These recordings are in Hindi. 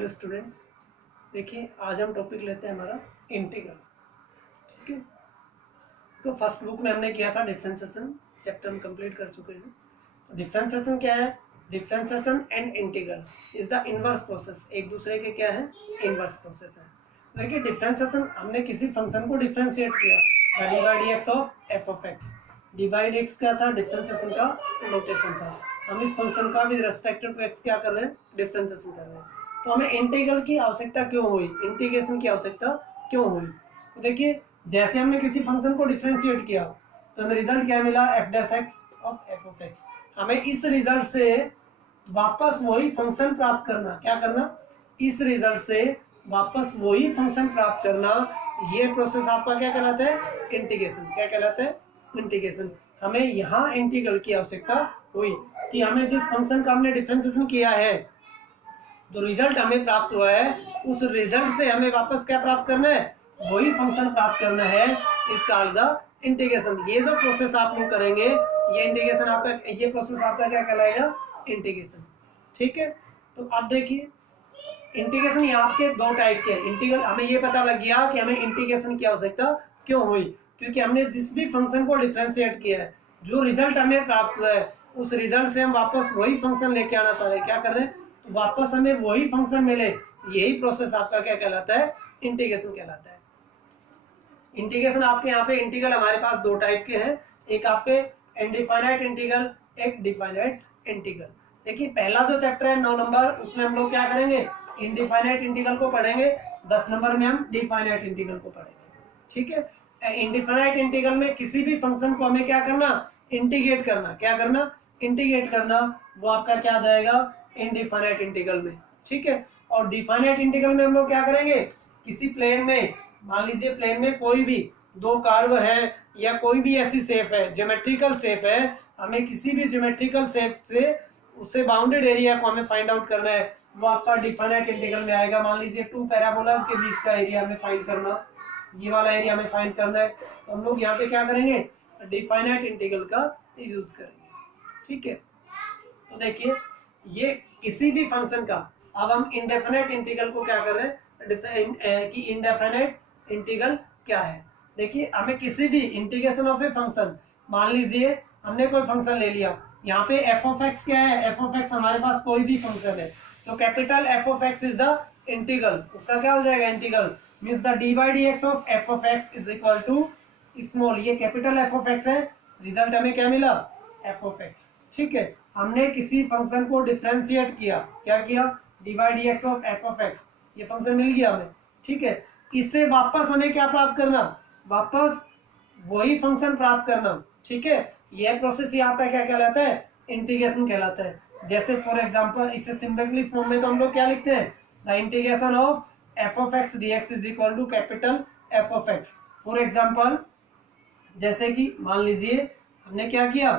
हेलो स्टूडेंट्स, देखिए आज हम टॉपिक लेते हैं हमारा इंटीग्रल। ठीक है, तो फर्स्ट बुक में हमने किया था डिफरेंशिएशन, चैप्टर हम कंप्लीट कर चुके हैं। तो डिफरेंशिएशन क्या है? Differentiation and integral is the inverse process. एक दूसरे के क्या है? इनवर्स प्रोसेस है। देखिए डिफरेंशिएशन, हमने किसी फंक्शन को डिफरेंशिएट किया, D by D X of F of X. D by D x क्या था? डिफरेंशिएशन का नोटेशन था। हम इस फंक्शन का विद रेस्पेक्ट टू एक्स क्या कर रहे हैं? डिफरेंशिएशन कर रहे हैं। तो हमें इंटीग्रल की आवश्यकता क्यों हुई? इंटीग्रेशन की आवश्यकता क्यों हुई? तो देखिए जैसे हमने किसी फंक्शन को डिफरेंशिएट किया तो हमें रिजल्ट क्या मिला? F dash x of F of x. हमें इस रिजल्ट से वापस वही फंक्शन प्राप्त करना, क्या करना? इस रिजल्ट से वापस वही फंक्शन प्राप्त करना, ये प्रोसेस आपका क्या कहलाता है? इंटीग्रेशन। क्या कहलाता है? इंटीग्रेशन। हमें यहाँ इंटीग्रल की आवश्यकता हुई कि हमें जिस फंक्शन का हमने डिफरेंशिएशन किया है, जो रिजल्ट हमें प्राप्त हुआ है, उस रिजल्ट से हमें वापस क्या प्राप्त करना है? वही फंक्शन प्राप्त करना है। इसका द इंटीग्रेशन। ये जो प्रोसेस आप लोग करेंगे, ये इंटीग्रेशन आपका, ये प्रोसेस आपका क्या कहलाएगा? इंटीग्रेशन। ठीक है, तो अब देखिए इंटीग्रेशन यहाँ के दो टाइप के इंटीग्रल। हमें ये पता लग गया कि हमें इंटीग्रेशन की आवश्यकता क्यों हुई, क्योंकि हमने जिस भी फंक्शन को डिफरेंशिएट किया है, जो रिजल्ट हमें प्राप्त हुआ है, उस रिजल्ट से हम वापस वही फंक्शन लेके आना चाह रहे हैं। क्या कर रहे हैं? तो वापस हमें वही फंक्शन मिले, यही प्रोसेस आपका क्या कहलाता है? इंटीग्रेशन कहलाता है। इंटीग्रेशन आपके यहाँ पे इंटीग्रल हमारे पास दो टाइप के हैं, एक आपके इनडिफाइनाइट इंटीग्रल, एक डिफाइनाइट इंटीग्रल। देखिए पहला जो चैप्टर है 9 नंबर, उसमें हम लोग क्या करेंगे? इनडिफाइनाइट इंटीग्रल को पढ़ेंगे। 10 नंबर में हम डिफाइनाइट इंटीग्रल को पढ़ेंगे। ठीक है, इनडिफाइनाइट इंटीग्रल में किसी भी फंक्शन को हमें क्या करना? इंटीग्रेट करना। क्या करना? इंटीग्रेट करना। वो आपका क्या आ जाएगा? इनडिफाइनाइट इंटीग्रल में। ठीक है, और डिफाइनाइट इंटीग्रल में हम लोग क्या करेंगे? किसी प्लेन में, मान लीजिए प्लेन में कोई भी दो कर्व है या कोई भी ऐसी शेप है, ज्योमेट्रिकल शेप है, हमें किसी भी ज्योमेट्रिकल शेप से उससे बाउंडेड एरिया को हमें फाइंड आउट करना है, वो आपका डिफाइनाइट इंटीग्रल में आएगा। मान लीजिए टू पैराबोलास के बीच का एरिया हमें फाइंड करना, ये वाला एरिया हमें फाइंड करना है, तो हम लोग यहाँ पे क्या करेंगे? डिफाइनाइट इंटीग्रल का यूज करेंगे। ठीक है, तो देखिए ये किसी भी फंक्शन का, अब हम इंडेफिनेट इंटीग्रल को क्या कर रहे हैं कि इंडेफिनेट इंटीग्रल क्या है। देखिए हमें किसी भी इंटीग्रेशन ऑफ ए फंक्शन, मान लीजिए हमने कोई फंक्शन ले लिया, यहाँ पे एफ ऑफ एक्स क्या है? एफ ऑफ एक्स हमारे पास कोई भी फंक्शन है, तो capital F of X is the integral. उसका क्या हो जाएगा? Integral means the D by D X of F of X is equal to small, ये कैपिटल एफ ऑफ एक्स है, रिजल्ट हमें क्या मिला? F of X. ठीक है, हमने किसी फंक्शन को डिफरेंशिएट किया, क्या किया? D by D X of F of x, ये फंक्शन मिल गया हमें। ठीक है, इससे वापस हमें क्या प्राप्त करना? वापस वही फंक्शन प्राप्त करना। ठीक है, यह प्रोसेस यहाँ पे क्या कहलाता है? इंटीग्रेशन कहलाता है। जैसे फॉर एग्जांपल इसे सिंपली फॉर्म में तो हम लोग क्या लिखते हैं? The integration of F of X D X is equal to capital F of X. For example जैसे कि मान लीजिए हमने क्या किया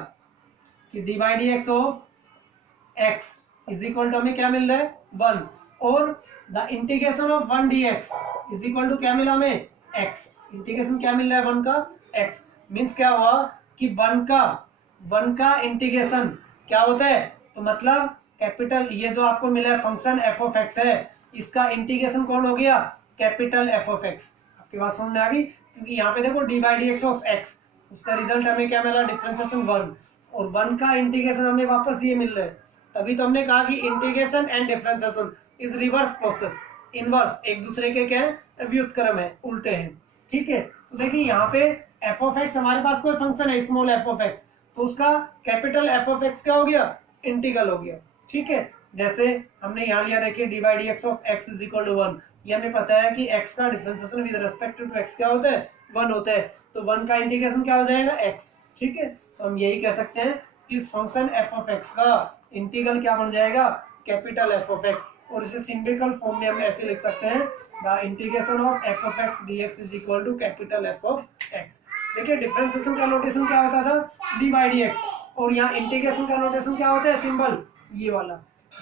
कि D by D X of X is equal to हमें क्या मिल रहा है? 1, और the integration of 1 dx is equal to क्या मिला हमें? x। इंटीग्रेशन क्या मिल रहा है? 1 का x। मींस क्या हुआ कि 1 का इंटीग्रेशन क्या होता है? तो मतलब कैपिटल, ये जो आपको मिला है फंक्शन f ऑफ x है, इसका इंटीग्रेशन कौन हो गया? Capital f of x। आपकी बात समझ में आ गई? क्योंकि यहाँ पे देखो D by D X of x, उसका रिजल्ट हमें क्या मिला? डिफरेंशिएशन 1, और 1 का इंटीग्रेशन हमें वापस ये मिल रहा है। तभी तो हमने कहा कि integration and differentiation is reverse process. Inverse, एक दूसरे के क्या है? व्युत्क्रम है, उल्टे हैं। ठीक है, तो देखिए यहाँ पे एफ ऑफ एक्स, हमारे पास कोई फंक्शन है स्मॉल एफ ऑफ एक्स, तो उसका कैपिटल एफ ऑफ एक्स क्या हो गया? इंटीग्रल हो गया। ठीक है, जैसे हमने यहाँ लिया, देखिए D by D X of X is equal to 1, ये हमें पता है कि एक्स का differentiation with respect to X क्या होता है? 1 होता है, तो 1 का इंटीग्रेशन क्या हो जाएगा? एक्स। ठीक है, तो हम यही कह सकते हैं कि इस फंक्शन एफ ऑफ एक्स का इंटीग्रल क्या बन जाएगा? Capital F of x. और इसे सिंपल फॉर्म में हम ऐसे लिख सकते हैं, the integration of F of X D X is equal to capital F of X. देखिए डिफरेंशिएशन का नोटेशन क्या होता था? डी बाई डी एक्स, और यहाँ इंटीग्रेशन का नोटेशन क्या होता है? सिंबल ये वाला,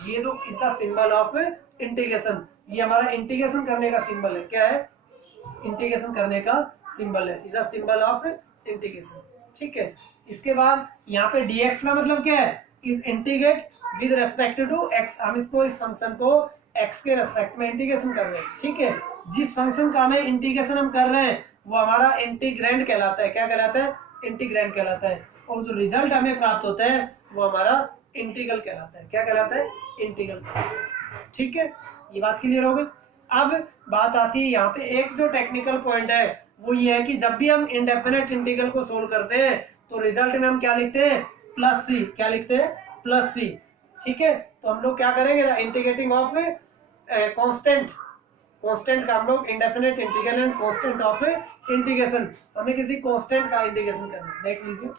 ये जो is the symbol of integration, ये हमारा इंटीग्रेशन करने का सिंबल है। क्या है? इंटीग्रेशन करने का सिंबल है, is the symbol of integration. ठीक है, इसके बाद यहाँ पे dx का मतलब क्या है? Is integrate with respect to x। हम इसको, इस फंक्शन को एक्स के रेस्पेक्ट में इंटीग्रेशन कर रहे हैं, ठीक है। जिस फंक्शन का हमें इंटीग्रेशन हम कर रहे हैं वो हमारा इंटीग्रैंड कहलाता है। क्या कहलाता है? इंटीग्रैंड कहलाता है। और जो रिजल्ट हमें प्राप्त होता है वो हमारा इंटीग्रल कहलाता है। क्या कहलाता है? इंटीग्रल, ठीक है। ये बात क्लियर हो गई। अब बात आती है यहाँ पे एक जो टेक्निकल पॉइंट है वो ये है कि जब भी हम इंडेफिनेट इंटीग्रल को सोल्व करते हैं तो रिजल्ट में हम क्या लिखते हैं? प्लस सी। क्या लिखते हैं? प्लस सी, ठीक है। तो हम लोग क्या करेंगे? इंटीग्रेटिंग ऑफ कांस्टेंट, कांस्टेंट का हम लोग indefinite integral and constant of integration, हमें किसी कांस्टेंट का इंटीग्रेशन करना है। देख लीजिए,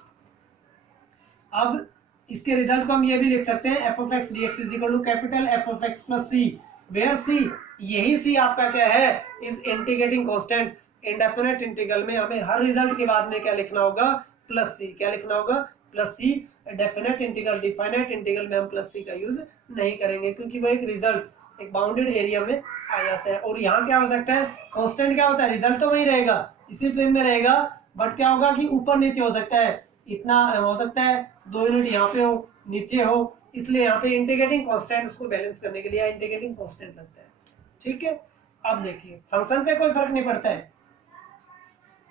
अब इसके रिजल्ट को हम ये भी लिख सकते हैं F of X D X is equal to capital F of X plus C, where C, यही सी आपका क्या है? Is integrating constant. Indefinite integral में हमें हर रिजल्ट के बाद में क्या लिखना होगा? प्लस सी। क्या लिखना होगा? प्लस सी। डेफिनेट इंटीग्रल, डिफाइनाइट इंटीग्रल में हम प्लस सी का यूज नहीं करेंगे क्योंकि वो एक रिजल्ट एक बाउंडेड एरिया में आ जाता है। और यहाँ क्या हो सकता है? कांस्टेंट क्या होता है? रिजल्ट तो वही रहेगा, इसी प्लेन में रहेगा, बट क्या होगा कि ऊपर नीचे हो सकता है, इतना हो सकता है 2 यूनिट यहाँ पे हो, नीचे हो, इसलिए यहाँ पे इंटीग्रेटिंग कांस्टेंट उसको बैलेंस करने के लिए इंटीग्रेटिंग कांस्टेंट लगता है, ठीक है। अब देखिए फंक्शन पे कोई फर्क नहीं पड़ता है।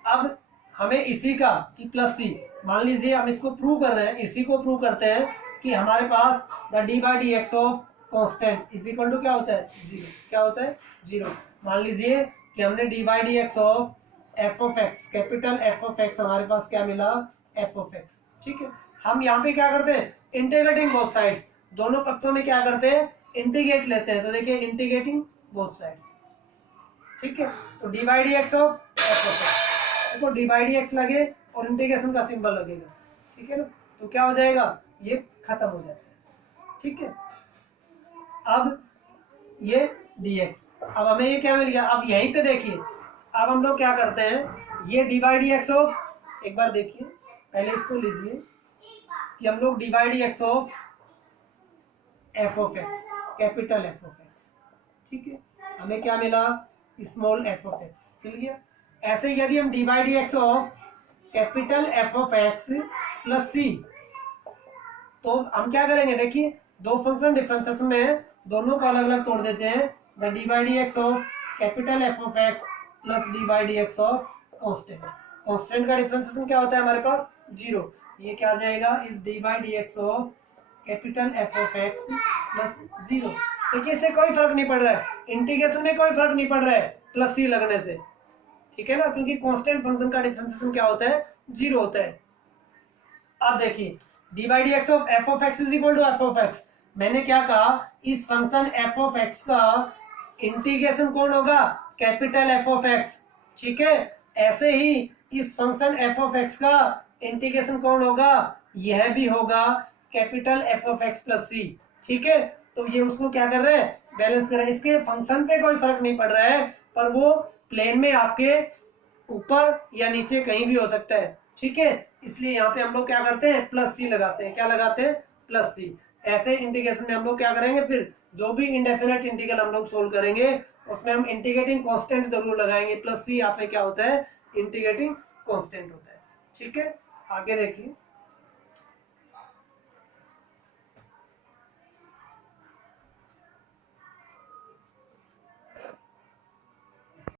अब हमें इसी का कि प्लस सी, मान लीजिए हम इसको प्रूव कर रहे हैं, इसी को प्रूव करते हैं कि हमारे पास the D by D X of constant is equal to क्या होता है? जीरो। क्या होता है? जीरो। मान लीजिए कि हमने D by D X of F of X, capital F of x हमारे पास क्या मिला? एफ ऑफ एक्स, ठीक है। हम यहाँ पे क्या करते हैं? इंटीग्रेटिंग बोथ साइड्स, दोनों पक्षों में क्या करते हैं? इंटीग्रेट लेते हैं। तो देखिए इंटीग्रेटिंग बोथ साइड्स, ठीक है। तो D by D X of F of x, देखो डी बाई डी एक्स लगे और इंटीग्रेशन का सिंबल लगेगा, ठीक है ना। तो क्या हो जाएगा? ये खत्म हो जाता है, ठीक है। अब ये dx, अब हमें ये क्या मिल गया? अब यहीं पे देखिए, अब हम लोग क्या करते हैं? ये D by D X of, एक बार देखिए पहले इसको लीजिए कि हम लोग D by D X of F of X, capital F of X, ठीक है। हमें क्या मिला? स्मॉल एफ ऑफ एक्स मिल गया। ऐसे यदि हम D by D X of capital F of X plus C, तो हम क्या करेंगे? देखिए दो फंक्शन डिफरेंशिएशन में है, दोनों को अलग अलग तोड़ देते हैं। The D by D X of capital F of X plus D by D X of constant, constant का डिफरेंशिएशन क्या होता है हमारे पास? जीरो। ये क्या आ जाएगा? Is D by D X of capital F of X plus zero. देखिए इससे कोई फर्क नहीं पड़ रहा है, इंटीग्रेशन में कोई फर्क नहीं पड़ रहा है प्लस सी लगने से, ठीक है ना, क्योंकि कांस्टेंट फंक्शन का डिफरेंशिएशन क्या होता है? जीरो होता है। अब देखिए D by D X of F of X is equal to F of X, मैंने क्या कहा? इस फंक्शन एफ ऑफ एक्स का इंटीग्रेशन कौन होगा? कैपिटल एफ ऑफ एक्स, ठीक है। ऐसे ही इस फंक्शन एफ ऑफ एक्स का इंटीग्रेशन कौन होगा? यह भी होगा capital F of X plus C, ठीक है। तो ये उसको क्या कर रहे हैं? बैलेंस कर रहे हैं। इसके फंक्शन पे कोई फर्क नहीं पड़ रहा है, पर वो प्लेन में आपके ऊपर या नीचे कहीं भी हो सकता है, ठीक है। इसलिए यहाँ पे हम लोग क्या करते हैं? प्लस सी लगाते हैं। क्या लगाते हैं? प्लस सी। ऐसे इंटीग्रेशन में हम लोग क्या करेंगे? फिर जो भी इंडेफिनेट इंटीग्रल हम लोग सोल्व करेंगे उसमें हम इंटीग्रेटिंग कांस्टेंट जरूर लगाएंगे। प्लस सी यहाँ पे क्या होता है? इंटीग्रेटिंग कांस्टेंट होता है, ठीक है। आगे देखिए,